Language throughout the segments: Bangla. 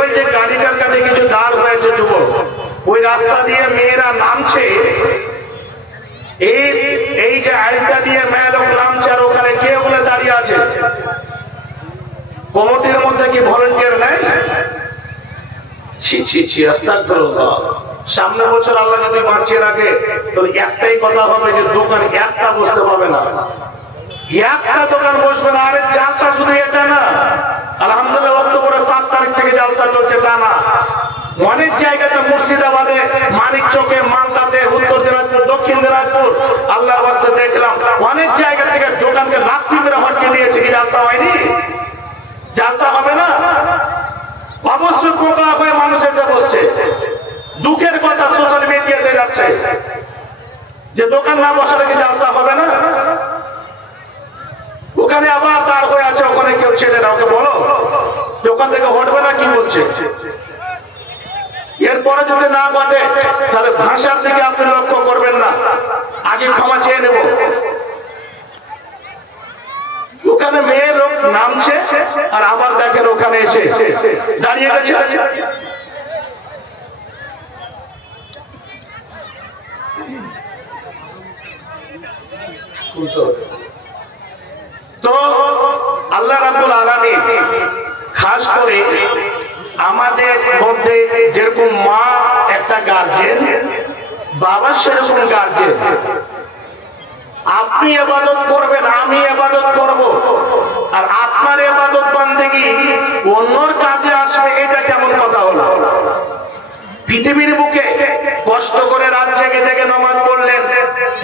ওই যে গাড়িটার কাছে কিছু দাঁড় হয়েছে যুবক, ওই রাস্তা দিয়ে মেয়েরা নামছে, এই যে আইলটা দিয়ে মেয়ে লোক নামছে, আর ওখানে কে ওগুলো দাঁড়িয়ে আছে? কমিটির মধ্যে কি ভলেন্টিয়ার নেই? ছি ছি ছি, আস্তাগফিরুল্লাহ। সামনে বছর আল্লাহ যদি বাঁচিয়ে রাখে তাহলে একটাই কথা হবে যে দোকান একটা বসতে পাবে না, একটা দোকান বসবে না। আরে জালসা শুধু এটা না, আলহামদুলিল্লাহ অক্টোবরের 7 তারিখ থেকে জালসা চলছে টানা। অনেক জায়গাতে মুর্শিদাবাদে, মানিক চকে, মালদাতে, উত্তর দিনাজপুর, দক্ষিণ দিনাজপুর, আল্লাহর ওয়াস্তে দেখলাম অনেক জায়গা থেকে দোকানকে লাথি মেরে হটকে দিয়েছে। কি জালসা হয়নি? জালসা হবে না? অবশ্যই কোকড়া হয়ে মানুষ এসে বসছে। দুঃখের কথা সোশ্যাল মিডিয়াতে যাচ্ছে যে দোকান না বসালে কি জালসা হবে না? ওখানে আবার তার হয়ে আছে, ওখানে কেউ ছেলে না, ওকে বলো দোকান থেকে হটবে না। কি বলছে? এরপরে যদি না ঘটে তাহলে ভাষার দিকে আপনি লক্ষ্য করবেন না, আগে ক্ষমা চেয়ে নেব। ওখানে মেয়ে লোক নামছে আর আবার দেখেন ওখানে এসে দাঁড়িয়ে গেছে। তো আল্লাহ রাব্বুল আলামিন খাস করে আমাদের মধ্যে যেরকম মা একটা গার্জেন, বাবা সেরকম গার্জেন। আপনি ইবাদত করবেন, আমি ইবাদত করব, আর আপনার ইবাদত বান্দেগী অন্যর কাজে আসবে, এটা কেমন কথা হলো? পৃথিবীর বুকে কষ্ট করে রাত জেগে জেগে নামাজ পড়লেন,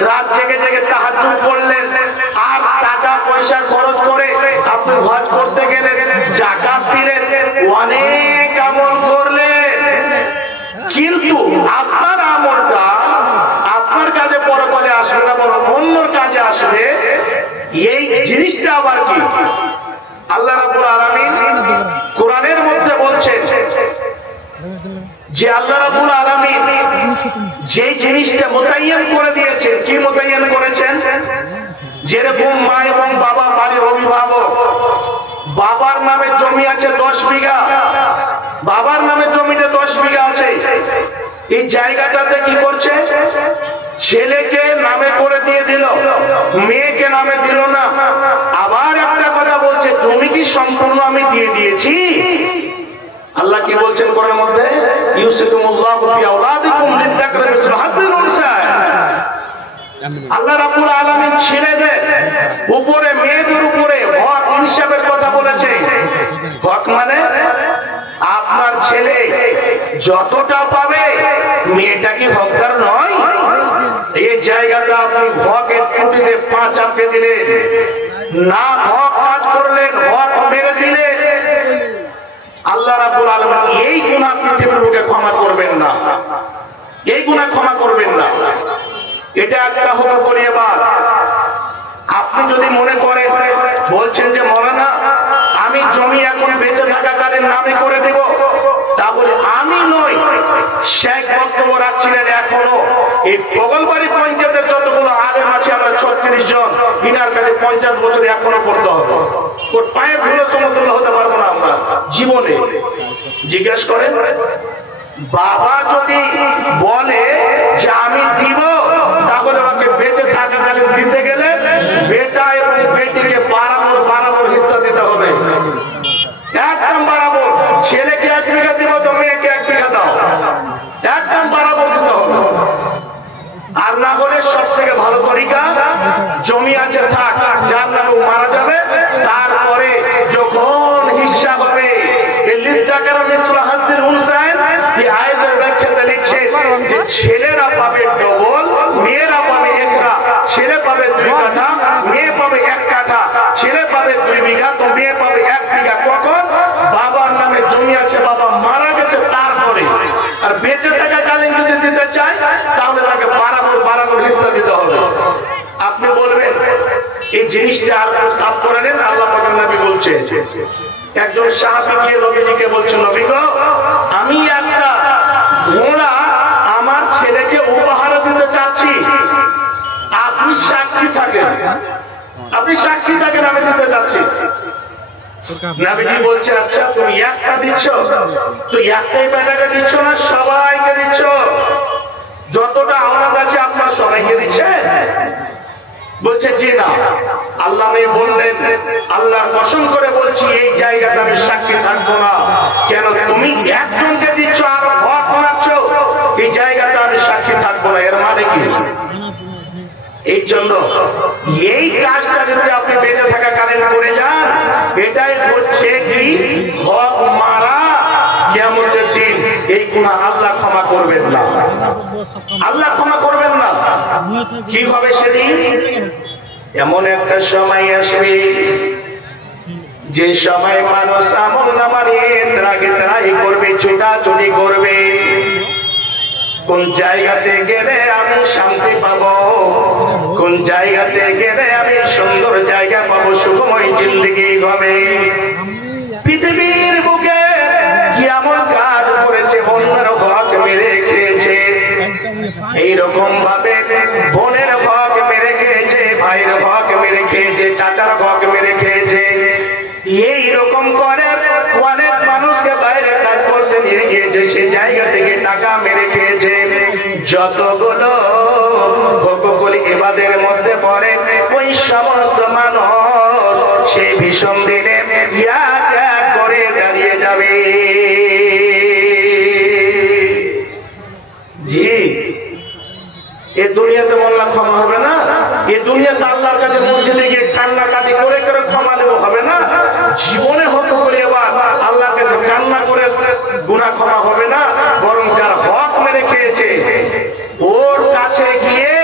রাত জেগে জেগে তাহাজ্জুদ পড়লেন, আর টাকা পয়সা খরচ করে আপনি হজ করতে গেলেন, যাকাত দিলেন, অনেক আমল করলেন, কিন্তু আপনার আমলটা আপনার কাজে পরকালে আসবে না, বরং অন্যর কাজে আসবে। এই জিনিসটা আবার কি? আল্লাহ রাব্বুল আলামিন কোরআনের মধ্যে বলছেন যে আল্লাহ রাব্বুল আলামিন যে জিনিসটা মোতায়েন করে দিয়েছেন। কি মোতায়েন করেছেন? যেরকম মা এবং বাবা বাড়ির অভিভাবক, বাবার নামে জমি আছে 10 বিঘা, বাবার নামে জমিতে 10 বিঘা আছে, এই জায়গাটাতে কি করছে? ছেলেকে নামে করে দিয়ে দিল, মেয়েকে নামে দিল না। আবার একটা কথা বলছে, জমি কি সম্পূর্ণ আমি দিয়ে দিয়েছি? আল্লাহ কি বলছেন কোরআনের মধ্যে? ইউসিকুমুল্লাহু ফি আওলাদিকুম লিযাকরি মিসলু হাযযিল উনসায়াইন। আল্লাহ রাব্বুল আলামিন ছেলেদের উপরে, মেয়েদের উপরে হক ইনসাফের কথা বলেছে। হক মানে আপনার ছেলে যতটা পাবে, মেয়েটা কি হকদার নয়? এই জায়গাটা আপনি হকের ত্রুটিতে 5 চাপকে দিলেন, না হক কাজ করলেন, হক মেরে দিলেন। আল্লাহ রাব্বুল আলামিন এই গুনাহ পৃথিবীর বুকে ক্ষমা করবেন না, এই গুনাহ ক্ষমা করবেন না। এটা একটা হলো পরিবার। আপনি যদি মনে করেন, বলছেন যে মওলানা আমি জমি এখন বেঁচে থাকাকালীন নামে করে দেব, তাহলে আমি নই, শেখ বক্তব্য রাখছিলেন এখনো এই বগলবাড়ি পঞ্চায়েতের যতগুলো আলেম আছে আমরা 36 জন, ইনার কাছে 50 বছর এখনো পড়তে হবে। ওর পায়ে ধুলো সমতুল্য হতে পারবো না আমরা জীবনে। জিজ্ঞেস করেন, বাবা যদি বলে যে আমি দিব, তাহলে আমাকে বেঁচে থাকাকালীন দিতে গেলে বেটা এবং বেটিকে বারাবর হিস্সা দিতে হবে, একদম বারাবর। ছেলেকে 1 বিঘা দিব তো মেয়েকে 1 বিঘা দাও, একদম বারাবর দিতে হবে। আর না হলে সব থেকে ভালো তরিকা, জমি আছে থাক, যার নামে মারা যাবে, তারপরে যখন হিস্সা হবে, ছেলেরা পাবে ডবল, মেয়েরা পাবে একরা। ছেলে পাবে 2 কাঠা, মেয়ে পাবে 1 কাঠা। ছেলে পাবে 2 বিঘা, তো মেয়ে পাবে 1 বিঘা। কখন? বাবার নামে জমি আছে, বাবা মারা গেছে তারপরে। আর বেঁচে থাকাকালীন যদি দিতে চায়, তাহলে তাকে বারাবর হিস্সা দিতে হবে। আপনি বলবেন এই জিনিসটা আর সাফ করে নেন। আল্লাহ পাকের নবী বলছে, একজন সাহাবী গিয়ে নবীজিকে বলছে, নবী গো, আমি একটা ঘোড়া আমার ছেলেকে উপহার দিতে চাচ্ছি, আপনি সাক্ষী থাকেন, আপনি সাক্ষী থাকেন, আমি দিতে চাচ্ছি। নবীজি বলছেন, আচ্ছা তুমি একটা দিচ্ছ, তো একটাই বেটাকে দিচ্ছ না সবাইকে দিচ্ছ? যতটা আওলাদ আছে আপনার সবাইকে দিচ্ছে? বলছে জি না। আল্লাহ বললেন, আল্লাহর কসম করে বলছি এই জায়গাতে আমি সাক্ষী থাকবো না। কেন তুমি একজনকে দিচ্ছ আর হক মারছ, এই জায়গাতে আমি সাক্ষী থাকবো না। এর মানে কি? এই জন্য এই কাজটা যদি আপনি বেঁচে থাকাকালীন করে যান, এটাই হচ্ছে কি হক মারা। কিয়ামতের দিন এই গুনাহ আল্লাহ ক্ষমা করবেন না, আল্লাহ ক্ষমা করবেন না। কি হবে সেদিন? এমন একটা সময় আসবে যে সময় মানুষ আমল নামা নিয়ে ত্রাহি করবে, ছোটাছুটি করবে। কোন জায়গাতে গেলে আমি শান্তি পাবো, কোন জায়গাতে গেলে আমি সুন্দর জায়গা পাবো, সুখময় জিন্দেগি হবে। পৃথিবীর বুকে কি এমন কাজ করেছে অন্যের হক মেরে খেয়েছে? এইরকম ভাবে বোনের হক মেরে খেয়েছে, ভাইয়ের হক মেরে খেয়েছে, চাচার হক মেরে খেয়েছে। এইরকম করে অনেক মানুষকে বাইরে কাজ করতে নিয়ে গিয়েছে, সেই জায়গা থেকে টাকা মেরে খেয়েছে। যতগুলো হকুকুল ইবাদের মধ্যে পড়ে ওই সমস্ত মানুষ সেই ভীষণ দিনে এক এক করে দাঁড়িয়ে যাবে। জি, এ দুনিয়াতে মোল্লা ক্ষমা হবে না, এ দুনিয়াতে আল্লাহর কাছে মসজিদে গিয়ে কান্নাকাটি করে করে ক্ষমা নেব হবে না। জীবনে হতো করে এবার আল্লাহর কাছে কান্না করে গুনাহ ক্ষমা হবে না, বরং যার হক মেরে খেয়েছে ওর কাছে গিয়ে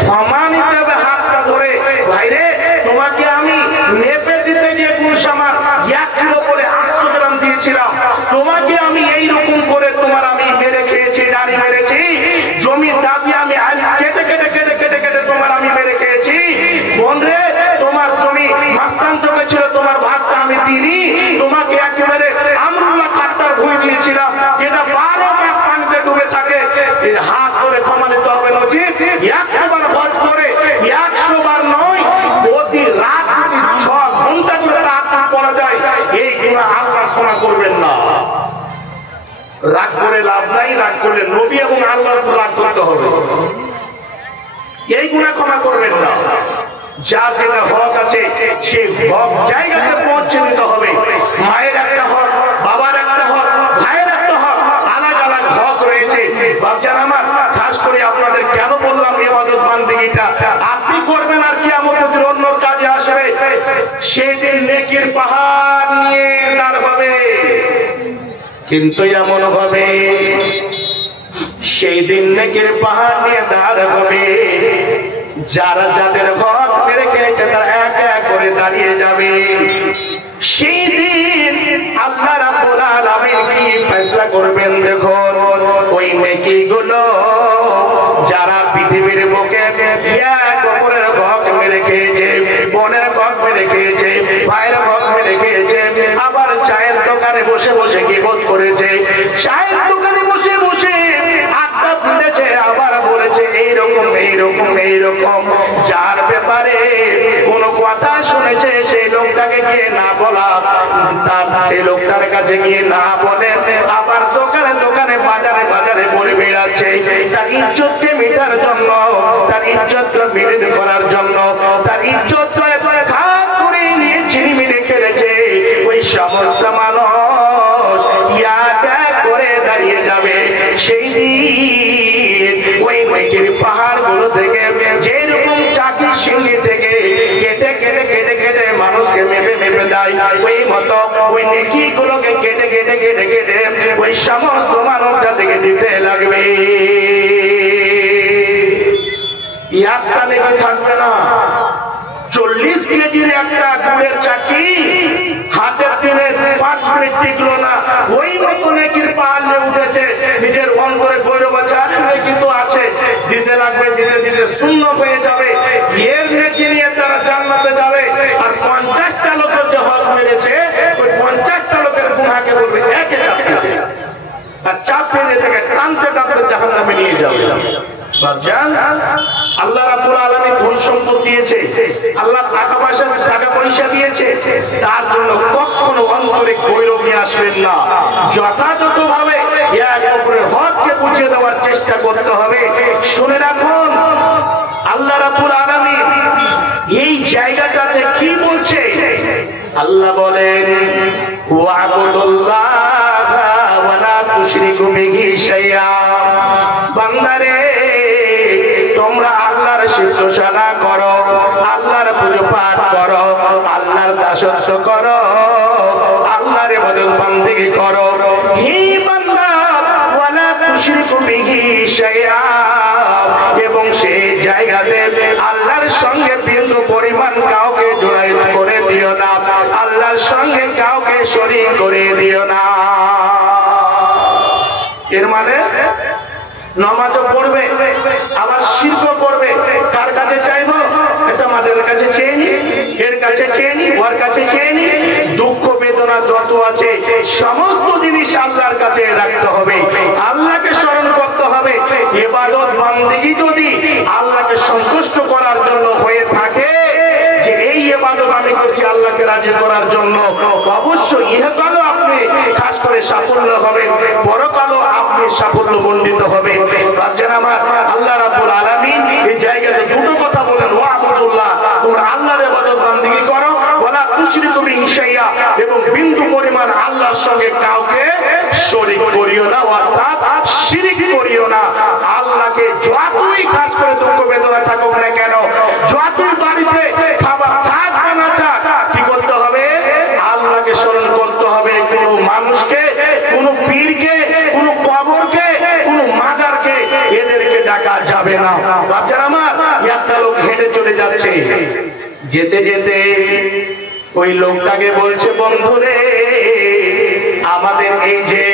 ক্ষমা নিতে হবে হাতটা ধরে। ভাইরে, তোমাকে আমি নেপে দিতে গিয়ে গুলশামার 1 কিলো করে 800 গ্রাম দিয়েছিলাম, তোমাকে আমি এইরকম করে তোমার আমি মেরে খেয়েছি, দাড়ি মেরেছি, জমির দাবি আমি কেটে কেটে কেটে কেটে কেটে তোমার আমি মেরে খেয়েছি। বোন রে, তোমার জমি মাস্তান চোখে ছিল, তোমার ভাগটা আমি দিইনি। তোমাকে একেবারে আমরুল্লাহ খাট্টার ভুঁই দিয়েছিলাম, যেটা 12 মাস পানিতে ডুবে থাকে। হাত ধরে ক্ষমা নিতে হবে উচিত। 100 বার হজ করে 100 বার নয়, প্রতি রাত যদি 6 ঘন্টা করে তাহাজ্জুদ পড়া যায়, এই গুনাহ আল্লাহ ক্ষমা করবেন না। রাগ করে লাভ নাই, রাগ করলে নবী এবং আল্লাহর উপর রাগ করতে হবে। এই গুনাহ ক্ষমা করবেন না। যার যেটা হক আছে সেই হক জায়গাতে পৌঁছে দিতে হবে। মায়ের একটা হক, বাবার একটা হক, ভাইয়ের একটা হক, আলাদা আলাদা হক রয়েছে। বাচ্চারা আমার, খাস করে আপনাদের কেন বললাম ইবাদত বান্দেগিটা আপনি করবেন আর কিয়ামতের দিন অন্যর কাজে আসবে। সেদিন নেকির পাহাড় নিয়ে দাঁড় হবে, কিন্তু এমন হবে সেই দিন নেকির পাহাড় নিয়ে দাঁড় হবে, যারা যাদের হক মেরে খেয়েছে তারা এক এক করে দাঁড়িয়ে যাবে। সেই দিন আল্লাহ রাব্বুল আলামিন কি ফয়সালা করবেন দেখুন। ওই নেকিগুলো যারা পৃথিবীর বুকে এক অপরের হক মেরে খেয়েছে, বোনের হক মেরে খেয়েছে, ভাইয়ের হক মেরে খেয়েছে, আবার চায়ের দোকানে বসে বসে গীবত করেছে, চায়ের দোকানে বসে বসে আড্ডা দিয়েছে, আবার বলেছে এইরকম এইরকম এইরকম। যার ব্যাপারে কোন কথা শুনেছে সেই লোকটাকে গিয়ে না বলা, তার সেই লোকটার কাছে গিয়ে না বলে আবার দোকানে দোকানে বাজারে বাজারে বলে বেড়াচ্ছে তার ইজ্জতকে মেটার জন্য, তার ইজ্জতকে মেনে করার জন্য, তার ইজ্জতকে খাত করে নিয়ে ছিনিমিনি খেলেছে। ওই সমস্ত মানুষ এক এক করে দাঁড়িয়ে যাবে। সেই দিন ওই নেকির পাহাড় গুলো থেকে যেরকম চাকি শিঙ্গি থেকে কেটে কেটে কেটে কেটে মানুষকে মেপে মেপে দেয়, ওই মতো ওই নেকি গুলোকে কেটে কেটে কেটে কেটে ওই সমস্ত মানুষটা থেকে দিতে লাগবে। একটা নেকি থাকবে না। 40 কেজির একটা গুড়ের চাকি হাতের দিনে 5 মিনিট টিকলো না, ওই মতো নেকির পাহাড় নিয়ে উঠেছে। নিজের অন্তরে গৌরব আছে, আরে নেকি তো আছে, দিতে লাগবে, দিতে দিতে শূন্য হয়ে যাবে। এর নেকি নিয়ে তারা জান্নাতে যাবে। আর 50টা লোকের যে হক মেরেছে ওই 50টা লোকের গুনাহকে বলবে একে চাপিয়ে দে, আর চাপিয়ে দিয়ে থেকে টানতে টানতে জাহান্নামে নিয়ে যাবে। আল্লাহ রাব্বুল আলামিন ধন সম্পদ দিয়েছে, আল্লাহ টাকা পয়সা দিয়েছে, তার জন্য কখনো অন্তরে গৌরব নিয়ে আসবেন না। যথাযথভাবে এক অপরের হককে বুঝিয়ে দেওয়ার চেষ্টা করতে হবে। শুনে রাখুন, আল্লাহ রাব্বুল আলামিন এই জায়গাটাতে কি বলছে? আল্লাহ বলেন, ওয়া'বুদুল্লাহা ওয়া লা তুশরিকু বিহি শাইআ। বান্দারে, তোমরা আল্লাহর সিজদা করো, আল্লাহর পূজা পাঠ করো, আল্লাহর দাসত্ব করো, আল্লাহর ইবাদত বন্দেগী করো। হে বান্দা, ওয়া লা তুশরিকু বিহি শাইআ, এবং সেই জায়গাতে আল্লাহর সঙ্গে বিন্দু পরিমাণ কাউকে জড়িত করে দিও না, আল্লাহর সঙ্গে কাউকে শরীক করে দিও না। এর মানে নামাজও পড়বে, আবার শিরকও করবে। কার কাছে চাইবো? এটা মাদের কাছে চেয়ে নি, এর কাছে চেয়ে নি, ওর কাছে চেয়ে নি। দুঃখ বেদনা যত আছে সমস্ত জিনিস আল্লাহর কাছে রাখতে হবে, আল্লাহকে স্মরণ করতে হবে। ইবাদত বন্দেগী যদি আল্লাহকে সন্তুষ্ট করার জন্য হয়ে থাকে, যে এই ইবাদত আমি করছি আল্লাহকে রাজি করার জন্য, অবশ্যই ইহকালও আপনি খাস করে সাফল্য হবেন, পরকালও আপনি সাফল্য মণ্ডিত হবেন। বাচ্চারা আমার, আল্লাহ রাব্বুল আলামিন এই জায়গাতে দুটো কথা বলেন, ওয়া'বুদুল্লাহ, তোমরা আল্লাহর ইবাদত বন্দেগী করো, ওয়া লা তুশরিকু বিহি শাইআ, এবং বিন্দু পরিমাণ আল্লাহর সঙ্গে কাউকে শরীক করিও না, অর্থাৎ শিরক করিও না। আল্লাহকে যতই খাস করে দুঃখ বেদনা থাকুক না কেন, যতই বাড়িতে খাবার থাক বা না থাক, কি করতে হবে? আল্লাহকে স্মরণ করতে হবে। কোনো মানুষকে, কোনো পীরকে, কোনো কবরকে, কোনো মাজারকে, এদেরকে ডাকা যাবে না। বাচ্চারা আমার, একটা লোক হেঁটে চলে যাচ্ছে, যেতে যেতে ওই লোকটাকে বলছে, বন্ধুরে, আমাদের এই যে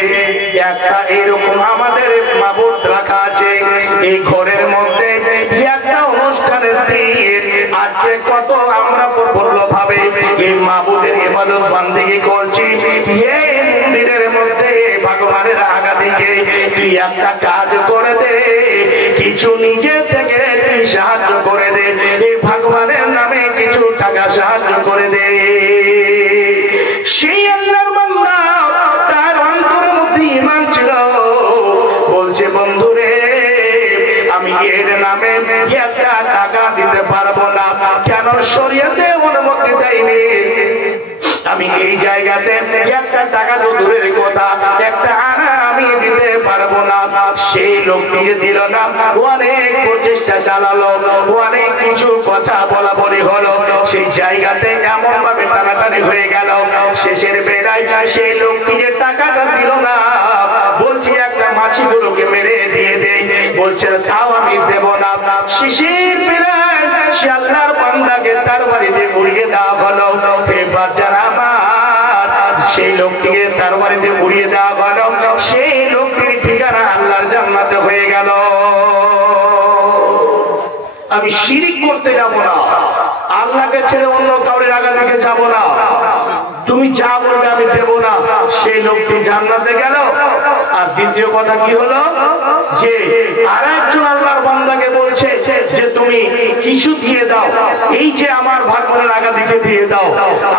একটা এরকম আমাদের মাবুদ রাখা আছে, এই ঘরের মধ্যে একটা অনুষ্ঠানের দিন, আজকে কত আমরা প্রফুল্ল ভাবে এই মাবুদের ইবাদত বন্দেগী করছি। এই মন্দিরের মধ্যে ভগবানের আগাদিকে তুই একটা কাজ করে দে, কিছু নিজে থেকে তুই সাহায্য করে দে, এই ভগবানের নামে কিছু টাকা সাহায্য করে দে। সেই আল্লাহর বান্দা, তার অন্তরের মধ্যে ঈমান ছিল, বলছে, বন্ধুরে, আমি এর নামে একটা টাকা দিতে পারবো না। কেন? শরীয়তে অনুমতি দেয়নি। আমি এই জায়গাতে একটা টাকা তো দূরের কথা, একটা আনা আমি দিতে পারবো না। সেই লোকটিকে দিল না, অনেক প্রচেষ্টা চালালো, অনেক কিছু কথা বলা বলি হলো, সেই জায়গাতে এমন ভাবে টানাটানি হয়ে গেল, শেষের বেলায় সেই লোকটিকে টাকাটা দিল না, বলছি একটা মাছিগুলোকে মেরে দিয়ে দেই, বলছে তাও আমি দেব না। শেষের বেলায় সে আল্লাহর বান্দাকে তার বাড়িতে উড়িয়ে দেওয়া হলো। বাচ্চারা আমার, সেই লোকটিকে তার বাড়িতে উড়িয়ে দেওয়া হলো, সেই লোকটির ঠিকানা আল্লাহর জান্নাতে হয়ে গেল। আমি শিরিক করতে যাব না, আল্লাহকে ছেড়ে অন্য কাউরের আগাদিকে যাব না, তুমি যা বলবে আমি দেব না। সেই লোকটি জান্নাতে গেল। আর দ্বিতীয় কথা কি হলো, যে আর একজন আল্লাহর বান্দাকে বলছে যে তুমি কিছু দিয়ে দাও, এই যে আমার ভাগনের আগাদিকে দিয়ে দাও।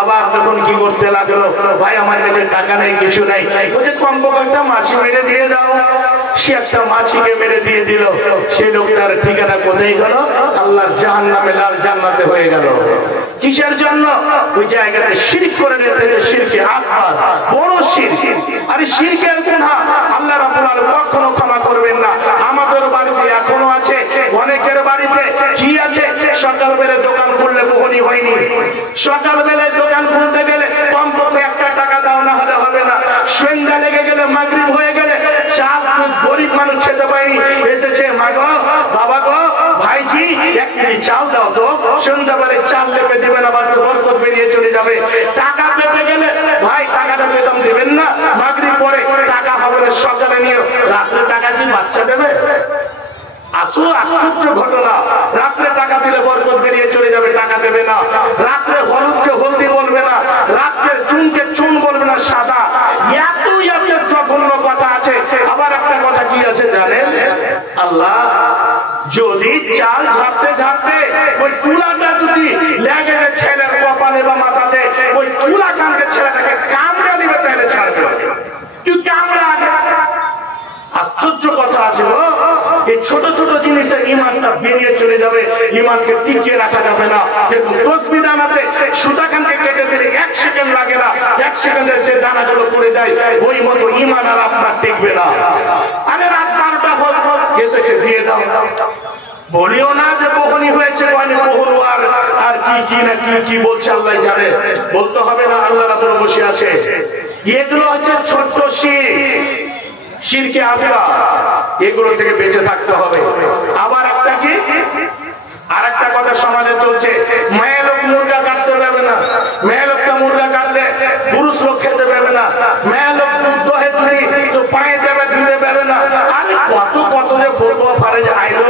আবার তখন কি করতে লাগলো, ভাই আমার কাছে টাকা নেই, কিছু নেই, বলছে কমপক্ষে একটা মাছি মেরে দিয়ে দাও। সে একটা মাছিকে মেরে দিয়ে দিল। সেই লোকটার ঠিকানা কোথায় গেল? আল্লাহর জাহান্নামে, লাল জান্নাতে হয়ে গেল। কিসের জন্য? ওই জায়গাতে শিরক করে নিতে, শিরকে আকবার, বড় শিরক। আরে শিরকের গুনাহ আল্লাহ রাব্বুল আলামিন কখনো ক্ষমা করবেন না। আমাদের বাড়িতে এখনো আছে, অনেকের বাড়িতে কি আছে, সকালবেলা দোকান খুললে বুহনি হয়নি, সকালবেলায় দোকান খুলতে গেলে কমপক্ষে একটা টাকা দাও, না হলে হবে না। সন্ধ্যা লেগে গেলে, মাগরিব হয়ে গেলে, চাল গরিব মানুষ খেতে পায়নি, এসেছে, মা গো, বাবা গো, ভাইজি এক কেজি চাল দাও তো। সন্ধ্যাবেলায় চাল লেপে দেবে না, বাড়িতে বরকত বেরিয়ে চলে যাবে। টাকা পেতে গেলে, ভাই টাকাটা পেতাম দেবেন না, মাগরিব পরে টাকা হবে না, সকালে নিয়ে রাত্রে টাকা কি বাচ্চা দেবে? আসো, আশ্চর্য ঘটনা। রাত্রে টাকা দিলে বরকত বেরিয়ে চলে যাবে, টাকা দেবে না। রাত্রে হলুদকে হলদি বলবে না, রাত্রে চুনকে চুন বলবে না, সাদা। এত এত জঘন্য কথা আছে। আবার একটা কথা কি আছে জানেন? আল্লাহ তুলাটা যদি লেগে ছেলের কপালে বা মাথাতে, ওই তুলা কানকে ছেলেটাকে কামড়ে দিবে, তাহলে ছাড়বে। তুই কামড়ে আগে। আশ্চর্য কথা আছে গো, এই ছোট ছোট জিনিসে ইমানটা বেরিয়ে চলে যাবে, ইমানকে টিকিয়ে রাখা যাবে না। কিন্তু তসবিহ দানাতে সুতাখানকে কেটে দিলে 1 সেকেন্ড লাগে না, 1 সেকেন্ডের যে দানাগুলো পড়ে যায়, ওই মতো ইমান আর আপনার টিকবে না। আরে রাত 12টা এসেছে, দিয়ে দাও। বলিও না যে বহনি হয়েছে, বহনু আর কি না কি বলছে আল্লাহ জানে। বলতে হবে না, আল্লাহ রাব্বুল বসে আছে। এগুলো হচ্ছে ছোট্ট শিরকে আসবা, এগুলো থেকে বেঁচে থাকতে হবে। আবার একটা কি, আর একটা কথা সমাজে চলছে, মেয়ে লোক মুরগা কাটতে দেবে না, মেয়ে লোকটা মুরগা কাটলে পুরুষ লোক খেতে পারবে না, মেয়ে লোক দুধ দহে তুলি তো পায়ে দেবে, ধুলে পারবে না। আরে কত কত যে ফতোয়া ফারেজ আইলো,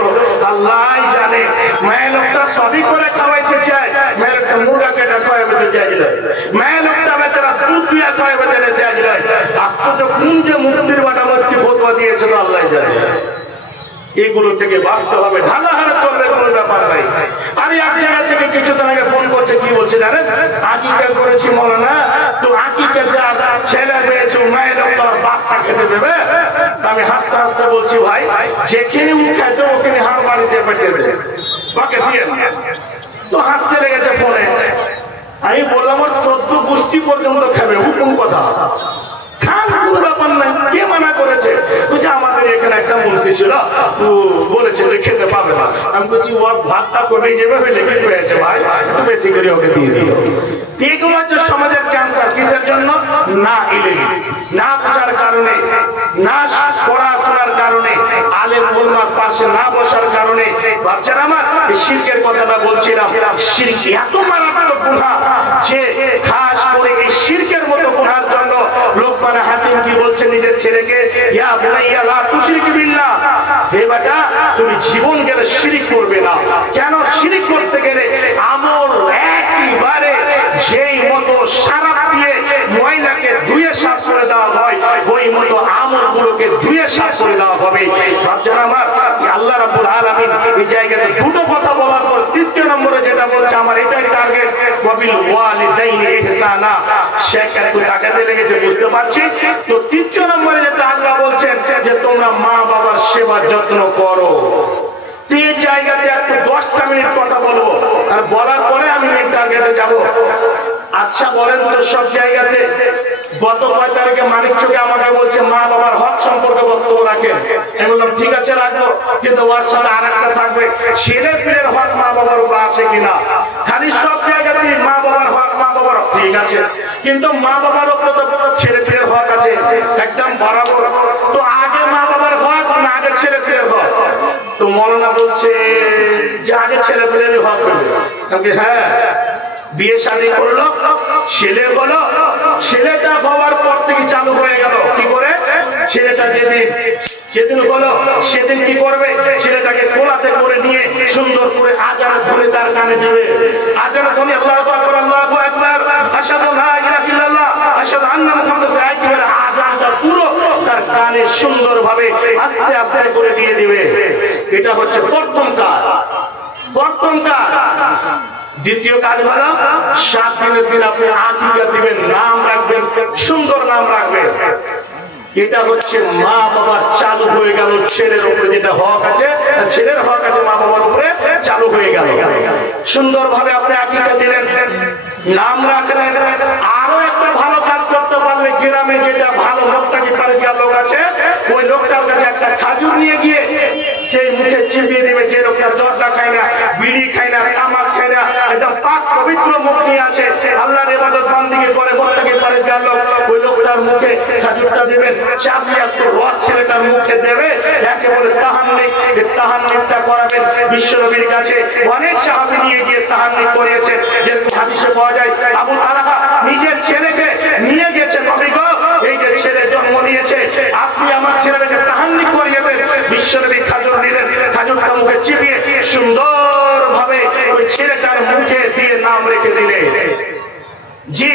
আল্লাহ জানে। মেয়ে লোকটা সবই করে খাওয়াইছে চাই, মেয়ে লোকটা মুরগা কেটে খাওয়াবে তো চাই, মেয়ে লোকটা বেচারা দুধ দিয়ে খাওয়াবে তো চাই। আশ্চর্য, কোন যে মুক্তির বাটা মুক্তি ফতোয়া দিয়েছে তো আল্লাহ জানে। এগুলো থেকে বাঁচতে হবে, ঢালা হারে চলবে, কোনো ব্যাপার নাই। আমি এক জায়গা থেকে কিছুদিন আগে ফোন করছে, কি বলছে জানেন, আকিকা করেছি মৌলানা, তো আকিকা যার ছেলে পেয়েছে মেয়ে লোক তার বাপটা খেতে দেবে। আমি হাসতে হাসতে বলছি, ভাই যেখানে খেতে ওখানে হাড় বাড়িতে পেটে দেবে, ওকে দিয়ে। তো হাসতে লেগেছে ফোনে। আমি বললাম, ওর 14 গোষ্ঠী পর্যন্ত খাবে, হুকুম কথা খান, কোনো ব্যাপার নাই, কে মানা করেছে? বলছে আমাদের এখানে একটা মুন্সি ছিল, তো বলেছে যে খেতে পাবে না। আমি বলছি, ওর ভাতটা কমে যাবে, লেগে হয়েছে ভাই, একটু বেশি করে ওকে দিয়ে দিও। এগুলো হচ্ছে সমাজের ক্যান্সার। কিসের জন্য? না ইলম, না বোঝার কারণে, না পড়াশোনার কারণে, আলেম ওলামার পাশে না বসার কারণে। ভাবছেন আমার এই শিরকের কথাটা বলছিলাম, শিরক এত মারাত্মক গুনাহ যে খাস করে এই শিরকের মতো গুনাহের জন্য লোকমান হাকিম কি বলছে নিজের ছেলেকে, ইয়া বুনাইয়া লা তুশরিক বিল্লাহ, হে বেটা তুমি জীবন গেলে শিরক করবে না। কেন? শিরক করতে গেলে আমল একবারে যেই মতো সারাপ দিয়ে ময়লাকে ধুয়ে সাফ করে দেওয়া হয়, ওই মতো আমলগুলোকে ধুয়ে সাফ করে দেওয়া হবে। ভাবছেন আমার আল্লাহ রাব্বুল আলামিন এই জায়গাতে দুটো কথা বলার পর ৩য় নম্বরে যেটা বলছে, আমার এটাই টার্গেট, ওয়াবিল ওয়ালিদাইনি ইহসানা। শেখ একটু তাকাতে লেগেছে, বুঝতে পারছি। তো ৩য় নম্বরে যেটা আল্লাহ বলছেন যে তোমরা মা বাবার সেবা যত্ন করো। এই জায়গাতে একটু 10টা মিনিট কথা বলবো, আর বলার পরে আমি মেন টার্গেটে যাবো। আচ্ছা বলেন তো, সব জায়গাতে গত 5 তারিখে মানিক চোখে আমাকে বলছে মা বাবার হক সম্পর্কে বক্তব্য রাখেন। আমি বললাম ঠিক আছে রাখবো, কিন্তু ওর সাথে আর একটা থাকবে, ছেলে পেলের হক মা বাবার উপর আছে কিনা। খালি সব জায়গাতে মা বাবার হক, মা বাবার হক ঠিক আছে, কিন্তু মা বাবার উপরে তো ছেলে পেলের হক আছে একদম বরাবর। তো আগে মা বাবার হক না আগে ছেলে পেলের হক? তো মৌলানা বলছে যে আগে ছেলে পেলের হক হবে। হ্যাঁ, বিয়ে শাদী করলো, ছেলে হলো, ছেলেটা হওয়ার পর থেকে চালু হয়ে গেল কি করে, ছেলেটা যেদিন হলো সেদিন কি করবে, ছেলেটাকে কোলাতে করে নিয়ে সুন্দর করে আজানের ধ্বনি তার কানে দিবে। আজানের ধ্বনি আল্লাহু আকবার, আল্লাহু আকবার, আশহাদু লা ইলাহা ইল্লাল্লাহ, আশহাদু আন্না মুহাম্মাদুর রাসূলুল্লাহ, আজানটা পুরো তার কানে সুন্দরভাবে আস্তে আস্তে করে দিয়ে দিবে। এটা হচ্ছে প্রথম কাজ। দ্বিতীয় কাজ হলো 7 দিনের দিন আপনি আকিকা দিবেন, নাম রাখবেন, সুন্দর নাম রাখবেন। এটা হচ্ছে মা বাবার চালু হয়ে গেল, ছেলের উপরে যেটা হক আছে, ছেলের হক আছে মা বাবার উপরে চালু হয়ে গেল। সুন্দরভাবে আপনি আকিকা দিলেন, নাম রাখলেন। আরো একটা ভালো কাজ করতে পারলে, গ্রামে যেটা ভালো মুত্তাকি পরেজগার লোক আছে, ওই লোকটার কাছে একটা খাজুর নিয়ে গিয়ে সেই মুখে চিবিয়ে দেবে। যে লোকটা জর্দা খায় না, বিড়ি খায় না, তামাক খায় না, একদম পাক পবিত্র মুখ নিয়ে আছে, আল্লাহর ইবাদত বান্দিগি করে মুত্তাকি পরেজগার লোক, ওই লোকটার মুখে খাজুরটা দিবেন, চাবিয়ে একটু রস ছেলেটার মুখে দেবে, একে বলে তাহান্নিক। তাহান্নিকটা করাবেন বিশ্বনবীর কাছে। অনেক সাহাবী নিয়ে গিয়ে তাহান্নিক করিয়েছেন, যেরকম হাদিসে পাওয়া যায় আবু তালহা নিজের ছেলেকে নিয়ে গেছে, নবী গো এই যে ছেলে জন্ম নিয়েছে, আপনি আমার ছেলেটাকে তাহান্নিক করিয়ে দেন। বিশ্বনবী খাজুর দিলেন, খাজুরটা মুখে চিবিয়ে সুন্দরভাবে ওই ছেলেটার মুখে দিয়ে নাম রেখে দিলেন। জি,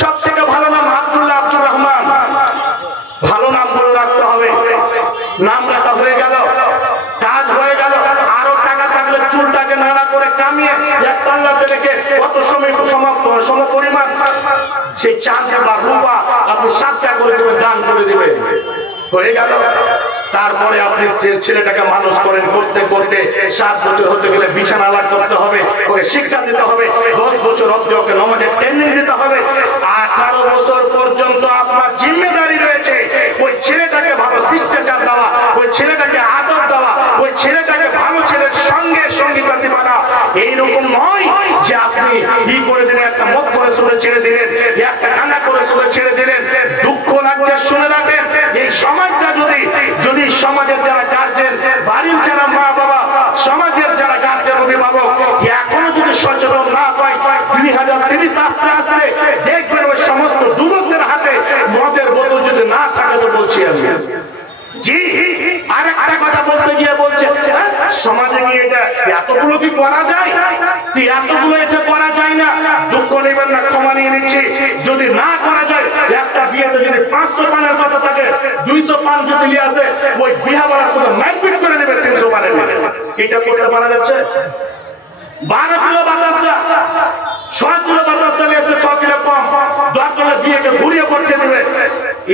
সব থেকে ভালো নাম আব্দুল্লাহ, আব্দুর রহমান, ভালো নামগুলো রাখতে হবে। নাম রাখা হয়ে গেল, কাজ হয়ে গেল। আরো টাকা থাকলে চুলটাকে নাড়া কত সম পরিমাণ সেই চাঁদ বা রূপা আপনি সাতটা করে দেবেন, দান করে দেবেন, হয়ে গেল। তারপরে আপনি ছেলেটাকে মানুষ করেন, করতে করতে 7 বছর হতে গেলে বিছানা আলাদ করতে হবে, ওকে শিক্ষা দিতে হবে, 10 বছর অবধি ওকে নামাজের ট্রেনিং দিতে হবে, 18 বছর পর্যন্ত আপনার জিম্মেদারি রয়েছে ওই ছেলেটাকে ভালো শিষ্টাচার দেওয়া, ওই ছেলেটাকে আদর দেওয়া, ওই ছেলেটাকে ভালো ছেলের সঙ্গে সঙ্গী সাথী বানা। এইরকম নয় যে আপনি কি করে দিলেন, একটা মদ করে শুনে ছেড়ে দিলেন, একটা কান্না করে শুনে ছেড়ে দিলেন। দুঃখ লাগছে, শুনে রাখেন, এই সমাজটা যদি সমাজের যারা গার্জেন, বাড়ির যারা মা বাবা, সমাজের যারা গার্জেন অভিভাবক এখনো যদি সচেতন না হয়, 2030 আস্তে আস্তে দেখবেন ওই সমস্ত যুবকদের হাতে মদের বোতল যদি না থাকে, তো বলছি আমি জি। আর একটা কথা বলতে গিয়ে বলছে সমাজে গিয়ে এটা এতগুলো কি করা যায়, এতগুলো এটা করা যায় না, দুঃখ নেবেন না, ক্ষমা নিয়ে নিচ্ছি। যদি না করা যায়, একটা বিয়েতে যদি 500 পানের কথা থাকে, 200 পান যদি নিয়ে আসে, ওই বিয়া বাড়া শুধু মারপিট করে দেবে 300 পানের। এটা করতে পারা যাচ্ছে? 12 কিলো বাতাসা, 6 কিলো বাতাসা নিয়েছে, 6 কিলো কম, 10 কিলো বিয়েকে ঘুরিয়ে পড়িয়ে দেবে।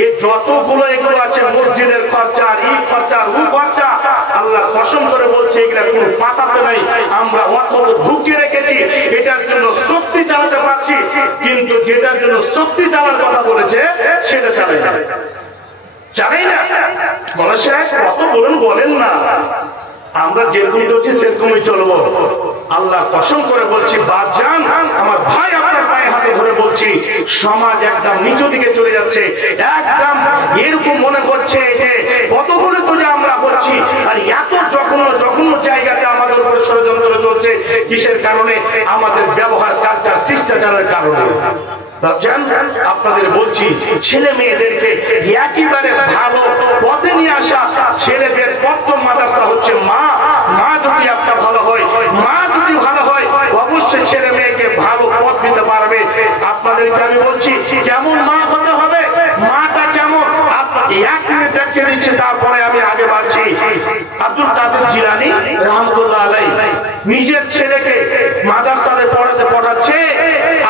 এই যতগুলো এগুলো আছে, মসজিদের খরচা, এই খরচা, ও খরচা, আল্লাহ কসম করে বলছে এগুলা কোনো পাতাতে নাই। আমরা অত ঢুকিয়ে রেখেছি, এটার জন্য শক্তি চালাতে পারছি, কিন্তু যেটার জন্য শক্তি চালার কথা বলেছে সেটা চালাই না, চালাই না। বলে সাহেব কত বলেন না, আমরা যেরকম চলছি সেরকমই চলবো। আল্লাহ কসম করে বলছি, বাপজান, আমার ভাই, আপনার পায়ে হাতে ধরে বলছি, সমাজ একদম নিচু দিকে চলে যাচ্ছে, একদম এরকম মনে করছে যে কত বলে তো যে আমরা করছি। আর এত জঘন্য জায়গাতে আমাদের উপর ষড়যন্ত্র চলছে, কিসের কারণে? আমাদের ব্যবহার, কালচার, শিষ্টাচারের কারণে। আপনাদের বলছি, ছেলে মেয়েদেরকে একেবারে ভালো পথে নিয়ে আসা। ছেলেদের প্রথম মাদ্রাসা হচ্ছে মা। মা যদি একটা ভালো হয়, মা যদি ভালো হয়, অবশ্যই ছেলে মেয়েকে ভালো পথ দিতে পারবে। আপনাদেরকে আমি বলছি কেমন মা হতে হবে, মাটা কেমন, আপনাকে 1 মিনিট দেখিয়ে দিচ্ছি, তারপরে আমি আগে বাড়ছি। আব্দুল কাদের জিলানী রহমতুল্লাহ আলাইহি নিজের ছেলেকে মাদ্রাসাতে পড়াচ্ছে,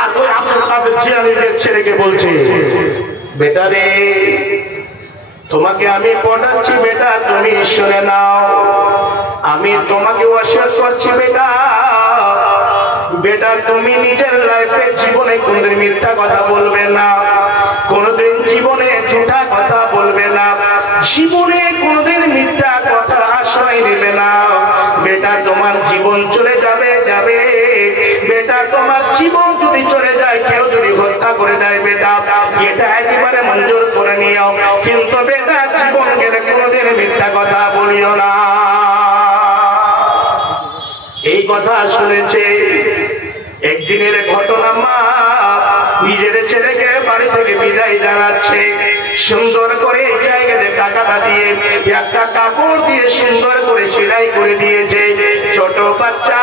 আর ওই আব্দুল কাদের জিলানীর ছেলেকে বলছে, বেটা রে, তোমাকে আমি পড়াচ্ছি, বেটা তুমি শুনে নাও, আমি তোমাকে ওয়াসিয়ত করছি, বেটা তুমি নিজের লাইফে জীবনে কোনদিন মিথ্যা কথা বলবে না, কোনদিন জীবনে ঝুঠা কথা বলবে না, জীবনে কোনদিন মিথ্যা কথার আশ্রয় নেবে না। বেটা তোমার জীবন চলে যাবে, বেটা তোমার জীবন যদি চলে যায়, কেউ যদি হত্যা করে দেয়, বেটা এটা একেবারে মঞ্জুর করে নিও, কিন্তু বেটা জীবন গেলে কোনদিন মিথ্যা কথা বলিও না। এই কথা শুনেছে। একদিনের ঘটনা, মা নিজের ছেলেকে বাড়ি থেকে বিদায় জানাচ্ছে, সুন্দর করে এই জায়গাতে টাকাটা দিয়ে একটা কাপড় দিয়ে সুন্দর করে সেলাই করে দিয়েছে। ছোট বাচ্চা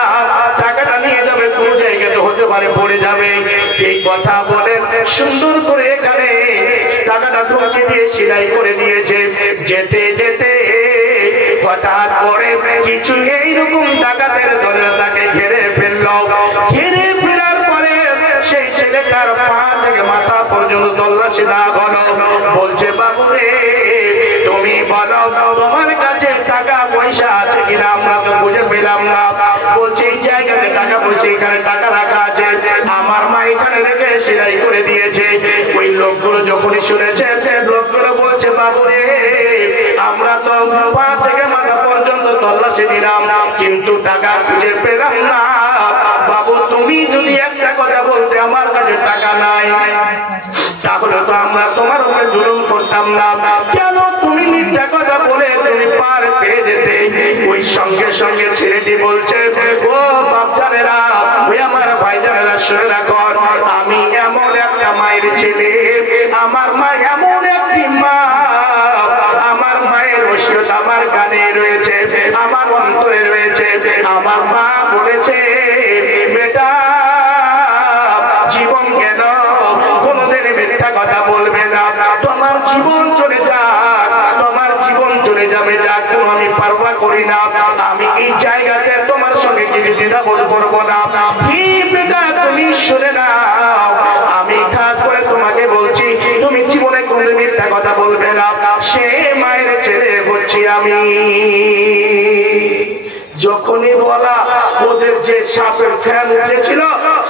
টাকাটা নিয়ে যাবে, কোন জায়গাতে হতে পারে পড়ে যাবে, এই কথা বলে সুন্দর করে এখানে টাকাটা ঢুকিয়ে দিয়ে সেলাই করে দিয়েছে। যেতে যেতে হঠাৎ করে কিছু এইরকম ডাকাতের দলে তাকে ঘিরে ফেলল। ঘিরে ফেলার পরে সেই ছেলেটার পা থেকে মাথা পর্যন্ত তল্লাশি না হলো। বলছে, বাবু রে, তুমি বলো তোমার কাছে টাকা পয়সা আছে কিনা, আমরা তো বুঝে পেলাম না। বলছে, এই জায়গাতে টাকা পয়সা, এখানে টাকা রাখা আছে, আমার মা এখানে রেখে সেলাই করে দিয়েছে। ওই লোকগুলো যখনই শুনেছে, লোকগুলো বলছে, বাবু রে, আমরা তো পা থেকে মাথা পর্যন্ত তল্লাশি দিলাম, কিন্তু টাকা খুঁজে পেলাম না। বাবু, তুমি যদি একটা কথা বলতে, আমার কাছে টাকা নাই, তাহলে তো আমরা তোমার উপরে জুলুম করতাম না। কেন তুমি মিথ্যা কথা বলে তুমি পার পেয়ে যেতে? ওই সঙ্গে সঙ্গে ছেলেটি বলছে, ও বাপজানেরা, ওই আমার ভাইজানেরা, শুনে রাখো, আমি এমন একটা মায়ের ছেলে, আমার মা এমন একটি মা, আমার মায়ের ওসিয়ত আমার কানে রয়েছে, আমার অন্তরে রয়েছে। আমার মা বলেছে, বেটা জীবন গেল, কোনদিন মিথ্যা কথা বলবে না, তোমার জীবন চলে যাক, তোমার জীবন চলে যাবে, যাক, কোনো আমি পারওয়া করি না, আমি এই জায়গাতে তোমার সঙ্গে কিছু দ্বিধাবোধ করবো না। কি বেটা, তুমি শুনে নাও, আমি খাস করে তোমাকে বলছি, তুমি জীবনে কোনো মিথ্যা কথা বলবে না। সে মায়ের ছেলে হচ্ছি আমি। যখনই বলা, ওদের যে সাপের ফ্যান উঠেছিল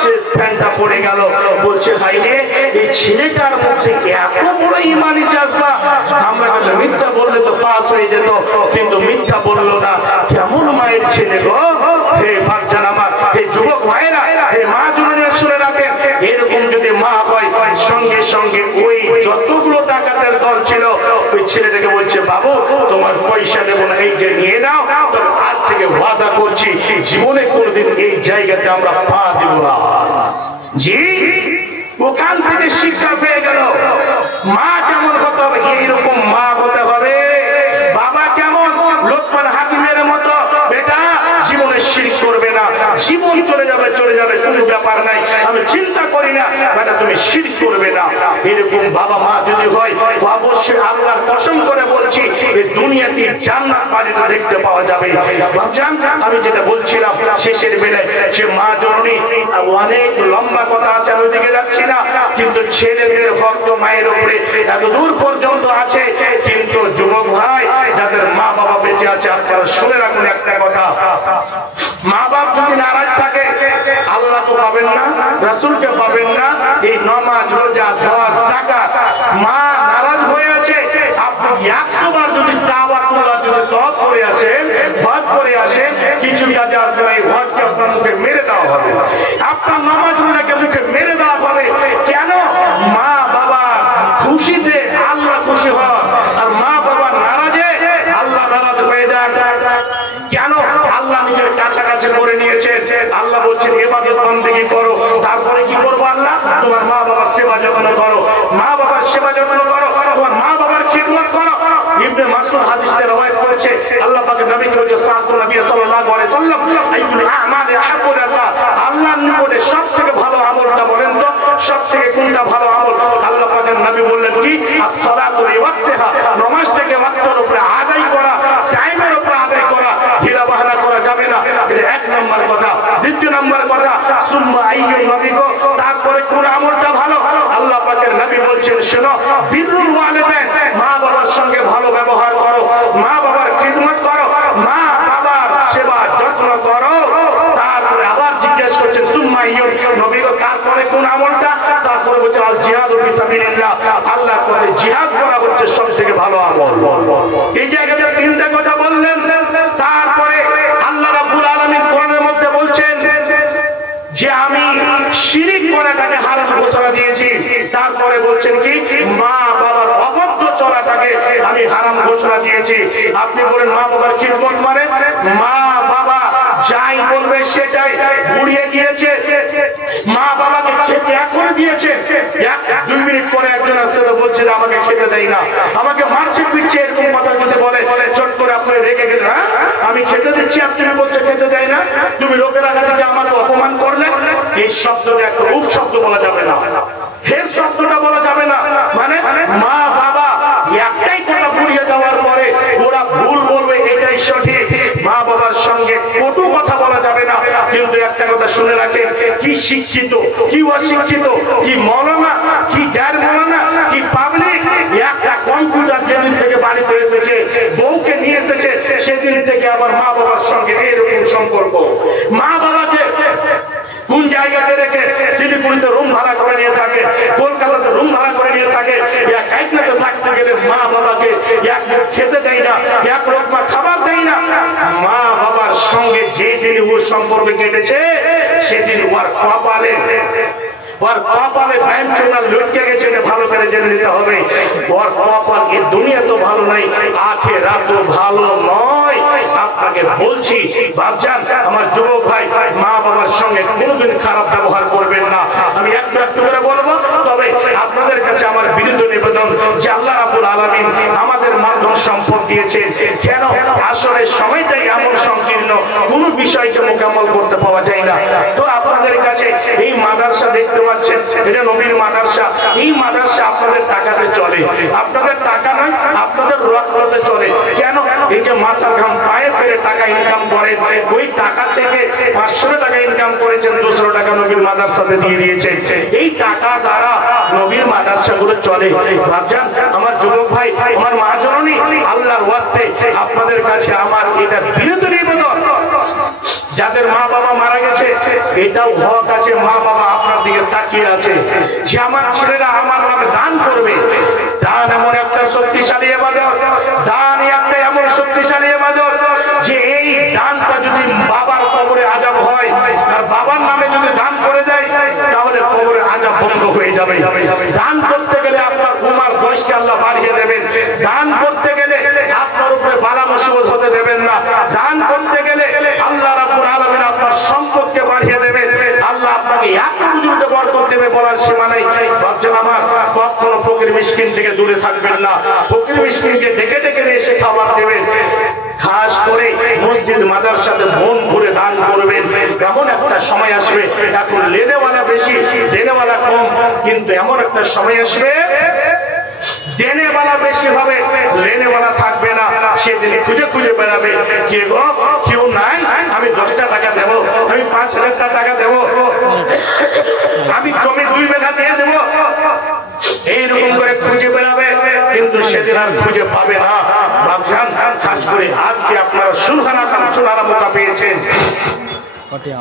সে ফ্যানটা পড়ে গেল। বলছে ভাই রে, এই ছেলেটার মধ্যে এত বড় ইমানি জাজবা, আমরা কিন্তু মিথ্যা বললে তো পাস হয়ে যেত, কিন্তু মিথ্যা বললো না। কেমন মায়ের ছেলে গো। হে বাচ্চান আমার, হে যুবক ভাইরা, হে মা জননী শুনে রাখেন, এরকম যদি মা হয়, সঙ্গে সঙ্গে ওই যতগুলো টাকাতের দল ছিল ওই ছেলেটাকে বলছে, বাবু তোমার পয়সা দেবো না, এই যে নিয়ে নাও, তবে আজ থেকে ওয়াদা করছি জীবনে কোনদিন এই জায়গাতে আমরা পা দেব না। জি, ওখান থেকে শিক্ষা পেয়ে গেল মা কেমন হতে হবে, এইরকম মা হতে হবে। বাবা কেমন, লোকমান হাকিমের মতো, বেটা জীবনে শিরক করবে না, জীবন চলে যাবে চলে যাবে, কোনো ব্যাপার নাই, আমি চিন্তা করি না, বেটা তুমি শিরক করবে না। এরকম বাবা মা যদি হয়, অবশ্যই আল্লাহর কসম করে বলছি, এই দুনিয়াতে জান্নাত বাড়িতে দেখতে পাওয়া যাবে। ভাবছেন আমি যেটা বলছিলাম শেষের বেলায়, যে মা জননী, অনেক লম্বা কথা আছে, আমি ওইদিকে যাচ্ছি না, কিন্তু ছেলেদের হক তো মায়ের উপরে এত দূর পর্যন্ত আছে। কিন্তু যুবক ভাই, যাদের মা বাবা বেঁচে আছে, আপনারা শুনে রাখুন একটা কথা, মা বাপ যদি নারাজ থাকে, আল্লাহ তো পাবেন না, রাসূলকে পাবেন না, এই নামাজ রোজা দোয়া যাকাত, মা নারাজ হয়ে আছে, আপনি 100 বার যদি তাওয়াক্কুল্লাহ যদি তওয়াব করে আসেন, হজ করে আসেন, কিছু কাজে আসবে না, এই হজকে আপনার মুখে মেরে দেওয়া হবে, আপনার নামাজ রোজাকে মুখে মেরে দেওয়া হবে। কেন? মা বাবা খুশিতে আল্লাহ খুশি হয়, আর মা বাবা নারাজে আল্লাহ নারাজ হয়ে যান। কেন? আল্লাহ নিজের কাছাকাছি করে নিয়েছেন। আল্লাহ বলছেন ইবাদত বন্দেগী করো, তারপরে কি করবো আল্লাহ? তোমার মা বাবার সেবা যত্ন করো, মা বাবার সেবা যত্ন করো, তোমার মা বাবার খিদমত করো। ইবনে মাসউদ হাদিসে রওয়ায়াত করেছে, আল্লাহ পাকের নবী করিম সাল্লাল্লাহু আলাইহি ওয়াসাল্লাম, আইয়ুল আমালি আহাব্বু ইলাল্লাহ, আল্লাহর নিকটে সবথেকে ভালো আমলটা বলেন তো, সবথেকে কোনটা ভালো আমল? আল্লাহ পাকের নবী বললেন কি, as-সালাতু লিওয়াক্তিহা, নামাজটাকে ওয়াক্তের উপরে আদায় করা, টাইমের উপরে আদায় করা, ঢিলা বাহানা করা যাবে না। এটা এক নম্বর কথা। দ্বিতীয় নম্বর কথা, সুম্মা আইয়ুন নবীগো, তারপরে কোন আমলটা ভালো? আল্লাহ পাকের নবী বলছেন, শোনো, বিররুল ওয়ালিদাইন, মা বাবার সঙ্গে ভালো ব্যবহার করো, মা বাবার খিদমত করো, মা বাবার সেবা যত্ন করো। তারপরে আবার জিজ্ঞেস করছেন, সুম্মা আইয়ুন নবীগো, তারপরে কোন আমলটা? তারপরে বলছে আল জিহাদু ফি সাবিলিল্লাহ, আল্লাহর পথে জিহাদ করা হচ্ছে সবথেকে ভালো আমল। এই জায়গাতে তিনটা কথা বললেন। তারপরে আল্লাহ রাব্বুল আলামিন কোরআনের মধ্যে বলছেন যে আমি শিরিক করাটাকে হারাম ঘোষণা দিয়েছি। তারপরে বলছেন কি, মা বাবার অবাধ্য চলাটাকে আমি হারাম ঘোষণা দিয়েছি। আপনি বলেন মা বাবার খিদমত মানে? মা বাবা যাই বলবে সেটাই, বুড়িয়ে গিয়েছে, মা বাবাকে খেতে এখন দিয়েছে, 1-2 মিনিট পরে একজন আসছে তো বলছে যে আমাকে খেতে দেয় না, আমাকে মারছে পিটছে, এরকম কথা যদি বলে, চট করে আপনি রেগে গেলেন, হ্যাঁ আমি খেতে দিচ্ছি, আপনি বলছে খেতে দেয় না, তুমি লোকের আগে থেকে আমাকে অপমান করলে। এই শব্দটা একটা উপশব্দ বলা যাবে না, ফের শব্দটা বলা যাবে না। মানে মা বাবা একটাই কথা বুড়িয়ে যাওয়ার পরে ওরা ভুল বলবে, এটাই সঠিক। মা বাবার সঙ্গে কটু কথা বলা যাবে না। কিন্তু একটা কথা শুনে রাখেন, কি শিক্ষিত, কি অশিক্ষিত, কি মৌলানা, কি গ্যার মৌলানা, কি পাবলিক, একটা কম্পিউটার যেদিন থেকে বাড়িতে এসেছে, বউকে নিয়ে এসেছে, সেদিন থেকে আবার মা বাবার সঙ্গে এরকম সম্পর্ক। মা বাবাকে কোন জায়গাতে রেখে শিলিগুড়িতে রুম ভাড়া করে নিয়ে থাকে, কলকাতাতে রুম ভাড়া করে নিয়ে থাকে, একনাতে থাকতে গেলে মা বাবাকে এক মুঠ খেতে দেয় না, এক লোকমা খাবার দেয় না। মা বাবার সঙ্গে যেদিন ওর সম্পর্ক কেটেছে, সেদিন ওর কপালে ব্যায়াম চোনা লটকে গেছে, ভালো করে জেনে নিতে হবে। ওর কপাল এই দুনিয়া তো ভালো নাই, আখিরাত তো ভালো নয়। আপনাকে বলছি বাপজান, আমার যুবক ভাই, মা বাবার সঙ্গে কোনোদিন খারাপ ব্যবহার করবেন না। আমি একটু একটু করে বলবো, তবে আপনাদের কাছে আমার বিনীত নিবেদন যে আল্লাহ রাব্বুল আলামিন আমাদের মাধ্যম সম্পদ দিয়েছেন। কেন? আসলে সময়টাই এমন সংকীর্ণ, কোন বিষয়কে মোকাম্মল করতে পাওয়া যায় না। তো আপনাদের কাছে এই মাদ্রাসা দেখতে পাচ্ছেন, এটা নবীর মাদ্রাসা। এই মাদ্রাসা আপনাদের টাকাতে চলে, আপনাদের টাকা নয়, আপনাদের রক্ততে চলে। কেন? এই যে মাথার ঘাম পায়ে ফেলে টাকা ইনকাম করেন, ওই টাকা থেকে 500 টাকা ইনকাম করেছেন, 200 টাকা টাকা নবীর মাদ্রাসাতে দিয়ে দিয়েছেন। এই টাকা দ্বারা নবীর মাদ্রাসাগুলো চলে। ভাবছেন আমার যুবক ভাই, আমার মা জননী, আল্লাহর ওয়াস্তে আপনাদের কাছে আমার এটা বিরত নিবেদন, যাদের মা বাবা মারা গেছে এটাও হক আছে, মা বাবা আপনার দিকে তাকিয়ে আছে যে আমার ছেলেরা আমার নামে দান করবে। দান এমন একটা শক্তিশালী ইবাদত, দান একটা এমন শক্তিশালী ইবাদত যে এই দানটা যদি বাবার কবরে আযাব হয় আর বাবার নামে যদি দান করে দেয় তাহলে কবরে আযাব বন্ধ হয়ে যাবে। দান করতে গেলে আপনার উমার বয়সকে আল্লাহ বাড়িয়ে দেবেন। দান করতে গেলে আপনার উপরে বালা মুসিবত হতে দেবেন না। দান করতে গেলে আল্লাহ রাব্বুল আলামিন আপনার সম্পদকে বাড়িয়ে দেবেন। আল্লাহ আপনাকে এত পর্যন্ত বরকত দেবে বলার সীমা নাই। ভাবছেন আমার কখনো ফকির মিসকিন থেকে দূরে থাকবেন না। ফকির মিসকিনকে ডেকে ডেকে এসে খাবার দেবেন। খাস করে মসজিদ মাদ্রাসাতে মন ভরে দান করবেন। এমন একটা সময় আসবে, এখন লেনেওয়ালা বেশি দেনেওয়ালা কম, কিন্তু এমন একটা সময় আসবে দেনেওয়ালা বেশি হবে, লেনেওয়ালা থাকবে না। সেদিন খুঁজে খুঁজে বেড়াবে, কে গো কেউ নাই, আমি 10টা টাকা দেবো, আমি 5,000 টাকা দেবো, আমি জমি 2 বিঘা দিয়ে দেবো, এইরকম করে খুঁজে বেড়াবে, কিন্তু সেদিন আর খুঁজে পাবে না। ভাবছেন খাস করে আজকে আপনারা সুনহারা মৌকা পেয়েছেন,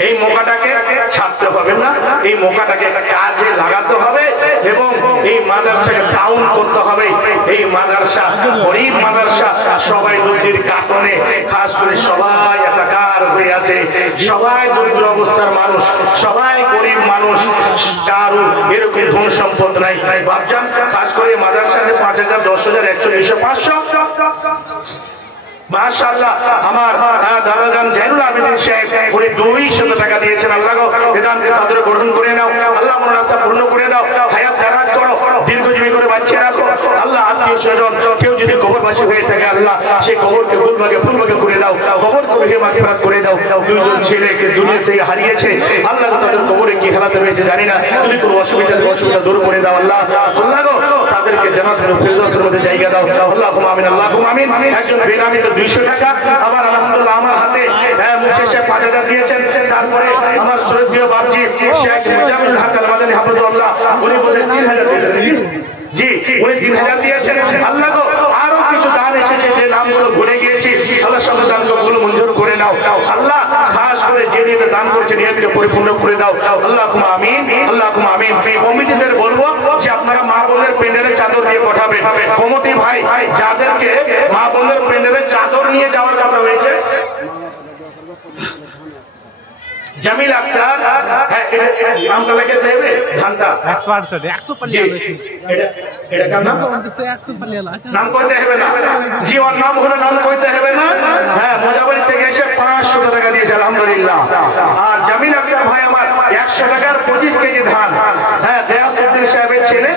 এই মৌকাটাকে ছাড়তে হবে না। এই মৌকাটাকে কাজে লাগাতে হবে এবং এই মাদ্রাসাকে ডাউন করতে হবে। এই মাদ্রাসা গরিব মাদ্রাসা, সবাই নদীর কাটনে, খাস করে সবাই একাকার হয়ে আছে, সবাই দরিদ্র অবস্থার মানুষ, সবাই গরিব মানুষ, কারো এরকম ধন সম্পদ নাই। ভাবছেন খাস করে মাদ্রাসাতে 5,000, 10,000, 100, 200, 500 মাশাআল্লাহ আমার দাদাজান জাইনুল আবেদিন সাহেব উনি 200 টাকা দিয়েছেন। আল্লাহ গো বেদানকে সাদরে গ্রহণ করে নাও, আল্লাহ মনের আশা পূর্ণ করে দাও, হায়াত দারাজ করো, দীর্ঘজীবী করে বাঁচিয়ে রাখো। আল্লাহ আত্মীয় স্বজন কেউ যদি কবরবাসী হয়ে থাকে আল্লাহ সেই কবরকে ফুলভাগে করে দাও, কবরকে রুহে মাগফিরাত করে দাও। 2জন ছেলেকে দুনিয়া থেকে হারিয়েছে আল্লাহ, তাদের কবরে কি হালাতে রয়েছে জানি না, যদি কোনো অসুবিধা দূর করে দাও আল্লাহ। আল্লাহ গো তাদেরকে জান্নাতুল ফিরদাউসের মধ্যে জায়গা দাও। আল্লাহুম্মা আমিন, আল্লাহুম্মা আমিন। একজন বেনামি তো 200 টাকা, আবার আলহামদুলিল্লাহ আমার হাতে মুখে সে 5,000 দিয়েছেন। তারপরে আমার শ্রদ্ধেয় বাপজি শেখ মুজামিল হক আল মাদানী হাফিজাহুল্লাহ উনি বলেন 3,000 দিয়েছেন। জি উনি 3,000 দিয়েছেন। আল্লাহ গো আরো কিছু দান এসেছে যে নামগুলো ভুলে গিয়েছি, আল্লাহ সব দানগুলো মঞ্জুর করে নাও। আল্লাহ খাস করে যে নিয়ে দান করছে নিয়তকে পরিপূর্ণ করে দাও। আল্লাহুম্মা আমিন, আল্লাহুম্মা আমিন। কমিটিদের বলবো যে আপনারা মা বোনের পেন্ডেলে চাদর দিয়ে পাঠাবেন। কমিটি ভাই যাদেরকে মা বোনের পেন্ডেলে চাদর নিয়ে যাওয়ার কথা হয়েছে, জামিল আক্তার, হ্যাঁ নামটা লিখে দেবে, ধানটা 100 এটা কার নাম? নাম কইতে হবে না জি, ওর নাম হলো নাম কইতে হবে না। হ্যাঁ মোজাবাড়ি থেকে এসে 500 টাকা দিয়েছে আলহামদুলিল্লাহ। আর জামিল আক্তার ভাই আমার 100 টাকার 25 কেজি ধান, হ্যাঁ